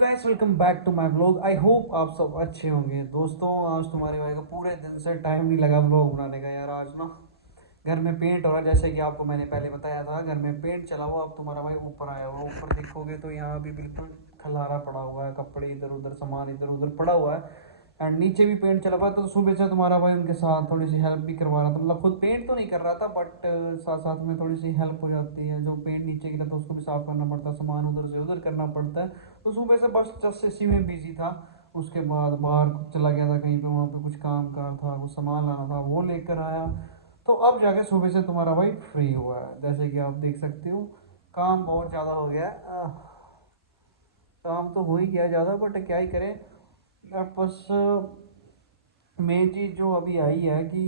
Guys, welcome back to my vlog. I hope आप सब अच्छे होंगे। दोस्तों, आज तुम्हारे भाई को पूरे दिन से टाइम नहीं लगा व्लॉग बनाने का यार। आज ना घर में पेंट हो रहा है, जैसे कि आपको मैंने पहले बताया था। घर में पेंट चला हुआ, अब तुम्हारा भाई ऊपर आया हुआ। ऊपर देखोगे तो यहाँ भी बिल्कुल खलारा पड़ा हुआ है, कपड़े इधर उधर, सामान इधर उधर पड़ा हुआ है। एंड नीचे भी पेंट चला हुआ है। तो सुबह से तुम्हारा भाई उनके साथ थोड़ी सी हेल्प भी करवा रहा था। मतलब खुद पेंट तो नहीं कर रहा था, बट साथ साथ में थोड़ी सी हेल्प हो जाती है। जो पेंट नीचे गिरा तो उसको भी साफ करना पड़ता है, सामान उधर से उधर करना पड़ता है। तो सुबह से बस जस्ट इसी में बिजी था। उसके बाद बाहर चला गया था कहीं पे, वहाँ पे कुछ काम कार था, कुछ सामान लाना था, वो लेकर आया। तो अब जाके सुबह से तुम्हारा भाई फ्री हुआ है। जैसे कि आप देख सकते हो, काम बहुत ज़्यादा हो गया है। काम तो हो ही गया ज़्यादा, बट क्या ही करें। अब बस मेन चीज़ जो अभी आई है कि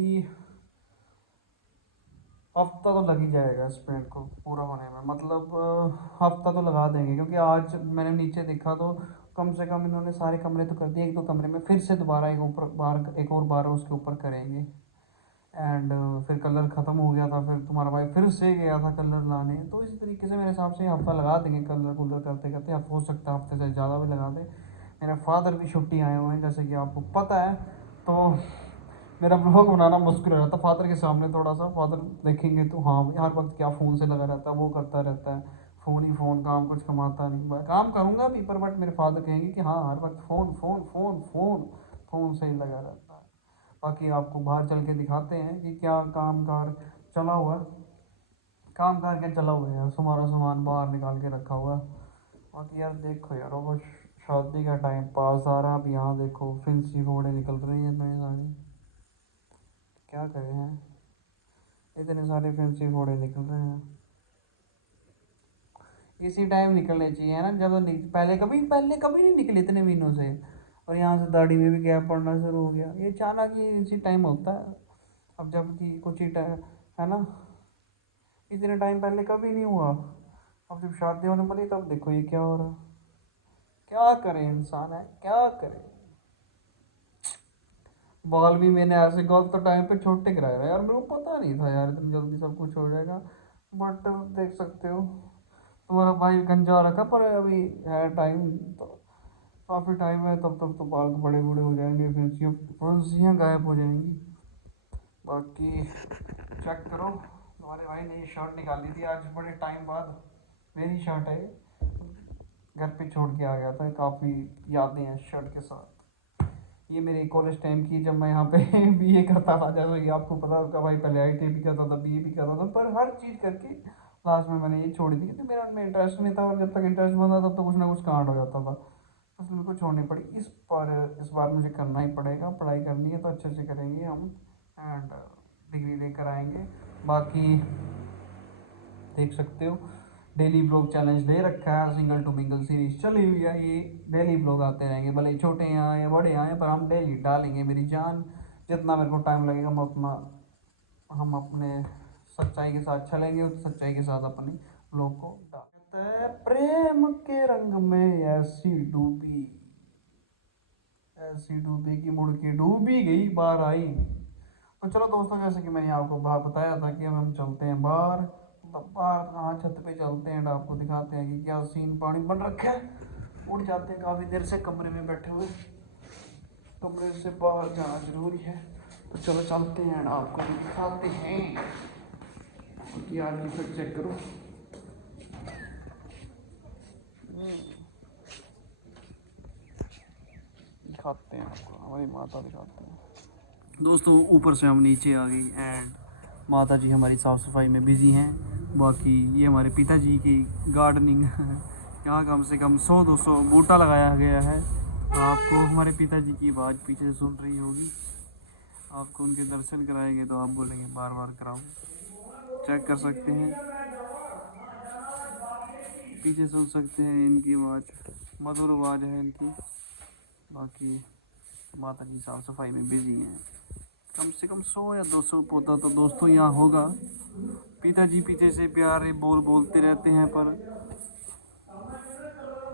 हफ्ता तो लग ही जाएगा इस पेंट को पूरा होने में। मतलब हफ्ता तो लगा देंगे, क्योंकि आज मैंने नीचे देखा तो कम से कम इन्होंने सारे कमरे तो कर दिए। एक दो कमरे में फिर से दोबारा एक ऊपर बार एक और बार उसके ऊपर करेंगे। एंड फिर कलर ख़त्म हो गया था, फिर तुम्हारा भाई फिर से गया था कलर लाने। तो इसी तरीके से मेरे हिसाब से हफ्ता लगा देंगे कलर कुलर करते करते। अब हो सकता है हफ्ते से ज़्यादा भी लगा दें। मेरे फादर भी छुट्टी आए हुए हैं, जैसे कि आपको पता है। तो मेरा ब्लॉग बनाना मुश्किल हो जाता है फादर के सामने। थोड़ा सा फादर देखेंगे तो हाँ भाई हर वक्त क्या फ़ोन से लगा रहता है, वो करता रहता है। फ़ोन ही फ़ोन, काम कुछ कमाता नहीं। काम करूँगा भी पर, बट मेरे फादर कहेंगे कि हाँ हर वक्त phone phone phone phone phone से ही लगा रहता है। बाकी आपको बाहर चल के दिखाते हैं कि क्या काम कार चला हुआ है। काम कार क्या चला हुआ है यार, हमारा सामान बाहर निकाल के रखा हुआ है। बाकी यार देखो यार, वो शादी का टाइम पास आ रहा है। अब यहाँ देखो फिंसी घोड़े निकल रहे हैं नए सारे। क्या करें हैं, इतने सारे फैंसी घोड़े निकल रहे हैं। इसी टाइम निकलने चाहिए है ना, जब पहले कभी नहीं निकले इतने महीनों से। और यहाँ से दाढ़ी में भी गैप पड़ना शुरू हो गया। ये अचानक ही इसी टाइम होता है। अब जबकि कुछ ही टाइम है ना, इतने टाइम पहले कभी नहीं हुआ। अब जब शादी होने वाली तब देखो ये क्या हो रहा। क्या करे इंसान है, क्या करे। बाल भी मैंने ऐसे गलत टाइम पे छोटे कराए थे यार, मेरे को पता नहीं था यार इतनी जल्दी सब कुछ हो जाएगा। बट देख सकते हो, तुम्हारा भाई गंजा रखा, पर अभी है टाइम तो, काफ़ी टाइम है। तब तक तो बाल बड़े बूढ़े हो जाएंगे, फुंसियाँ फुंसियाँ गायब हो जाएंगी। बाकी चेक करो, तुम्हारे भाई ने ये शर्ट निकाली थी आज बड़े टाइम बाद। मेरी शर्ट है, घर पे छोड़ के आ गया था। काफ़ी यादें हैं शर्ट के साथ। ये मेरे कॉलेज टाइम की, जब मैं यहाँ पे बीए करता था। जैसे कि आपको पता होगा भाई, पहले आईटी भी करता था, बीए भी करता था, पर हर चीज़ करके लास्ट में मैंने ये छोड़ दी, क्योंकि मेरा में इंटरेस्ट नहीं था। और जब तक इंटरेस्ट बनता तब तो कुछ ना कुछ कांड हो जाता था। तो फिर मेरे को छोड़नी पड़ी। इस बार मुझे करना ही पड़ेगा। पढ़ाई करनी है तो अच्छे से करेंगे हम। एंड डिग्री लेकर आएंगे। बाकी देख सकते हो, डेली ब्लॉग चैलेंज ले रखा है। सिंगल टू मिंगल सीरीज चली हुई है। ये डेली ब्लॉग आते रहेंगे, भले छोटे आए या बड़े आए, पर हम डेली डालेंगे मेरी जान। जितना मेरे को टाइम लगेगा मैं उतना, हम अपने सच्चाई के साथ चलेंगे, उस सच्चाई के साथ अपने ब्लॉग को डालते हैं। प्रेम के रंग में ऐसी डूबी कि मुड़ के डूबी गई बार आई। तो चलो दोस्तों, जैसे कि मैंने आपको बाहर बताया था कि अब हम चलते हैं बाहर। मतलब बाहर कहाँ, छत पे चलते हैं, आपको दिखाते हैं कि क्या सीन पानी बन रखा है। उठ जाते हैं, काफ़ी देर से कमरे में बैठे हुए, कमरे से बाहर जाना जरूरी है। तो चलो चलते हैं, आपको दिखाते हैं कि आगे फिर चेक करो। दिखाते हैं आपको, हमारी माता दिखाते हैं। दोस्तों, ऊपर से हम नीचे आ गई एंड माता जी हमारी साफ़ सफाई में बिज़ी हैं। बाकी ये हमारे पिताजी की गार्डनिंग यहाँ कम से कम 100-200 बूटा लगाया गया है। आपको हमारे पिताजी की आवाज़ पीछे से सुन रही होगी। आपको उनके दर्शन कराएंगे तो आप बोलेंगे बार बार कराओ। चेक कर सकते हैं, पीछे सुन सकते हैं इनकी आवाज़, मधुर आवाज़ है इनकी। बाकी माता जी साफ़ सफाई में बिज़ी हैं। कम से कम 100 या 200 पौधा तो दोस्तों यहाँ होगा। पिताजी पीछे से प्यारे बोल बोलते रहते हैं, पर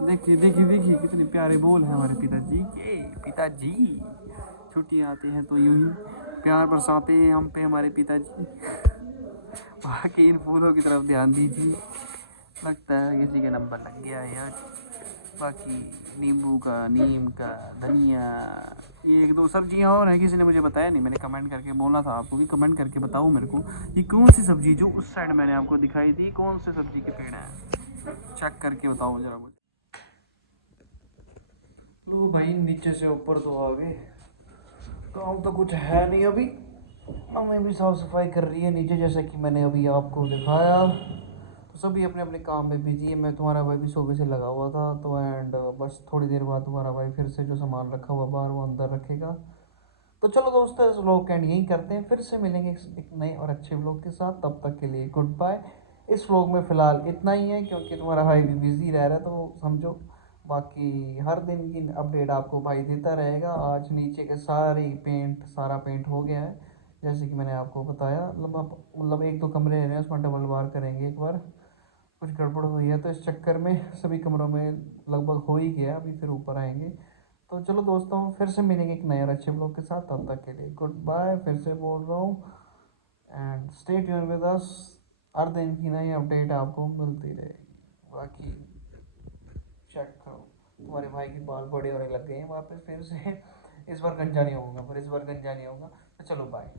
देखिए देखिए देखिए कितने प्यारे बोल हैं हमारे पिताजी के। पिताजी छुट्टियाँ आते हैं तो यूं ही प्यार बरसाते हैं हम पे हमारे पिताजी। बाकी इन फूलों की तरफ ध्यान दीजिए, लगता है किसी का नंबर लग गया है यार। बाकी नींबू का, नीम का, धनिया, ये एक दो सब्जियां और हैं, किसी ने मुझे बताया नहीं, मैंने कमेंट करके बोला था आपको भी कमेंट करके बताओ मेरे को ये कौन सी सब्जी जो उस साइड मैंने आपको दिखाई थी, कौन से सब्जी के पेड़ हैं, चेक करके बताओ ज़रा मुझे। लो भाई नीचे से ऊपर तो आ गए, काम तो कुछ है नहीं अभी, हमें भी साफ़ सफाई कर रही है नीचे जैसा कि मैंने अभी आपको दिखाया। तो सभी अपने अपने काम में बिजी है, मैं तुम्हारा भाई भी सुबह से लगा हुआ था, तो एंड बस थोड़ी देर बाद तुम्हारा भाई फिर से जो सामान रखा हुआ बाहर वो अंदर रखेगा। तो चलो दोस्तों, इस व्लॉग का एंड यहीं करते हैं, फिर से मिलेंगे एक नए और अच्छे व्लॉग के साथ, तब तक के लिए गुड बाय। इस व्लॉग में फ़िलहाल इतना ही है क्योंकि तुम्हारा भाई भी बिज़ी रह रहा है, तो समझो बाकी हर दिन की अपडेट आपको भाई देता रहेगा। आज नीचे के सारा पेंट हो गया है, जैसे कि मैंने आपको बताया, मतलब एक दो कमरे हैं उसमें डबल बार करेंगे एक बार, कुछ गड़बड़ हुई है तो इस चक्कर में सभी कमरों में लगभग हो ही गया, अभी फिर ऊपर आएंगे। तो चलो दोस्तों, फिर से मिलेंगे एक नए और अच्छे ब्लॉग के साथ, तब तक के लिए गुड बाय, फिर से बोल रहा हूँ, and stay tuned with us. हर दिन की नई अपडेट आपको मिलती रहेगी। बाकी चेक करो, तुम्हारे भाई के बाल बड़े होने लग गए हैं वापस फिर से। इस बार गंजा नहीं होगा, पर इस बार गंजा नहीं होगा, तो चलो बाय।